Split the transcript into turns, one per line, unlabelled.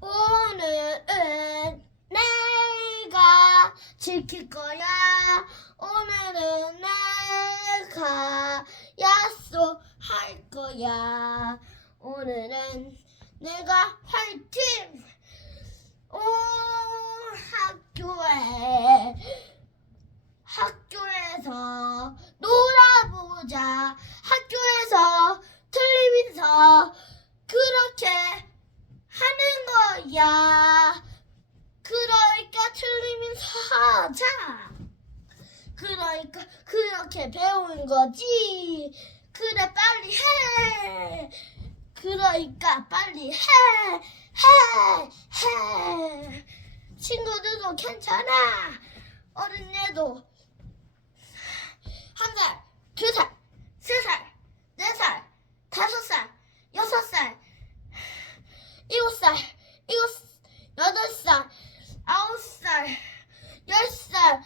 오늘은 내가 지킬 거야. 오늘은 내가 약속할 거야. 오늘은 내가 화이팅! 오, 학교에, 학교에서 놀아보자. 학교에서 틀리면서 그렇게 하는 거 야. 그러니까 틀리면서 하자. 그러니까 그렇게 배우는 거지. 그래 빨리 해. 그러니까 빨리 해. 해. 해. 친구들도 괜찮아. 어린애도 göster.